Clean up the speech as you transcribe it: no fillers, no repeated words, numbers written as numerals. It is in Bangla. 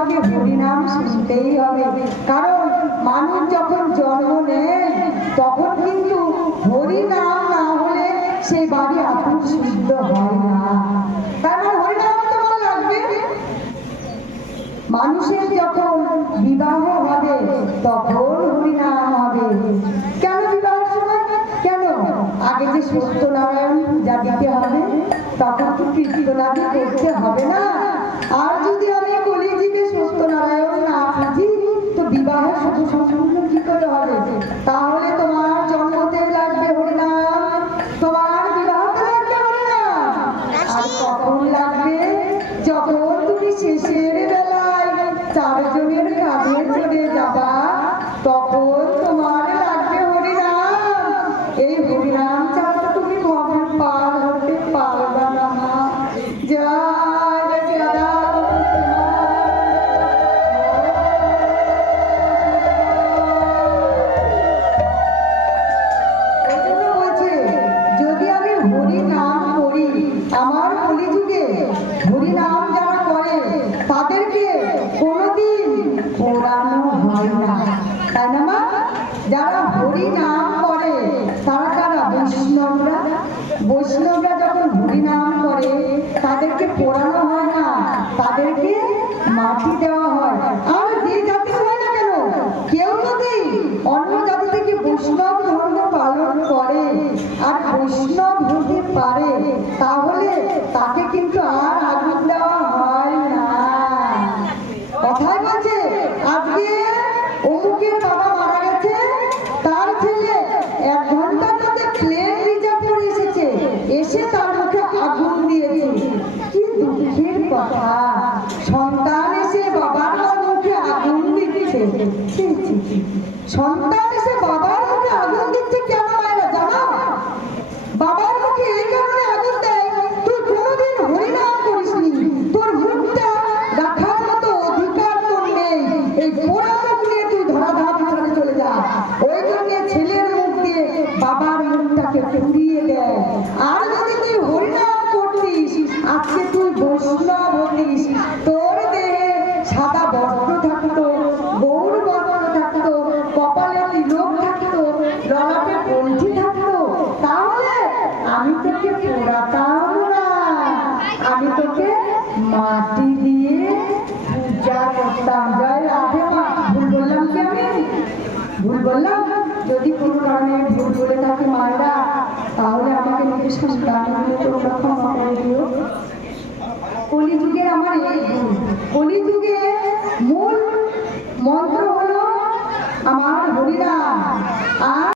আমাকে হরিনাম শুনতেই হবে। কারণ মানুষ যখন জন্ম নেয় তখন কিন্তু হরিনাম না হলে সেই বাড়ি আপন শুদ্ধ হয় না। তার মানে হরিনাম তোমার লাগবে। মানুষের যখন বিবাহ হবে তখন হরিনাম হবে। কেন বিবাহের সময়? কেন? আগে যে সত্যনারায়ণ পূজা দিতে হবে, তখন তো কীর্তনাদি করতে হবে না। আর যদি আমি কলিযুগে সত্যনারায়ণ না পুজি তো বিবাহ শুধু সম্পূর্ণ কি করে হবে? তাহলে তোমার জন্মতে লাগবে হরিনাম, তোমার বিবাহতে লাগবে হরিনাম। আর কখন লাগবে? যখন তুমি শেষের বেলায় চারজনের কাঁধে চলে যাবা তখন তোমার লাগবে হরিনাম। এই হরিনাম ছাড়া তুমি কখন পার হতে পারবে না। জয় রাধা যদি আমি হরিনাম করি, আমার কলিযুগে হরিনাম যারা করে তাদেরকে কোনোদিন পোড়ানো হয় না, তাই না মা? যারা হরিনাম করে তারা কারা? বৈষ্ণবরা। বৈষ্ণবরা যখন হরিনাম করে তাদেরকে পোড়ানো হয় না, তাদেরকে মাটি দেওয়া হয়। আর যে জাতি হয় না কেন, কেউ যদি অন্য জাতি থেকে বৈষ্ণব ধর্ম পালন করে আর বৈষ্ণব হতে পারে তাহলে তাকে কিন্তু আর আগুন দেওয়া হয় না। কথায় বলছে আজকে অমুকের বাবা মারা গেছে, তার ছেলে 1 ঘন্টার মধ্যে প্লেন রিজার্ভ করে এসেছে, এসে তার মুখে আগুন দিয়েছে। কি দুঃখের কথা! সন্তান এসে বাবার মুখে আগুন দিচ্ছে। সন্তান এসে বাবার মুখে আগুন দিচ্ছে কেন মায়েরা জানো? বাবার মুখে এই কারণে আগুন দেয়, তুই কোনোদিন হরিনাম করিসনি, তোর মুখটা রাখার মতো অধিকার তোর নেই, এই পোড়া মুখ নিয়ে তুই ধরাধাম করে চলে যা। ওই জন্য ছেলের মুখ দিয়ে বাবার মুখটাকে পুড়িয়ে দেয়। আর যদি তুই হরিনাম করতিস, আজকে তুই বৈষ্ণব হতিস, তোর দেহে সাদা বস্ত্র থাকতো, গৌর বস্ত্র থাকতো, কপালে তিলক থাকতো, ললাটে কণ্ঠি থাকতো, তাহলে আমি তোকে পোড়াতাম না, আমি তোকে মাটি দিয়ে পূজা করতাম। জয় রাধে মা। ভুল বললাম কি আমি? ভুল বললাম? যদি কোনো কারণে ভুল বলে থাকি মায়েরা, তাহলে আমাকে নিজের সন্তানগুলো তোমরা ক্ষমা করে দিও। কলিযুগের আমার এই ভুল। কলিযুগে মূল মন্ত্র হলো আমার হরিনাম। আর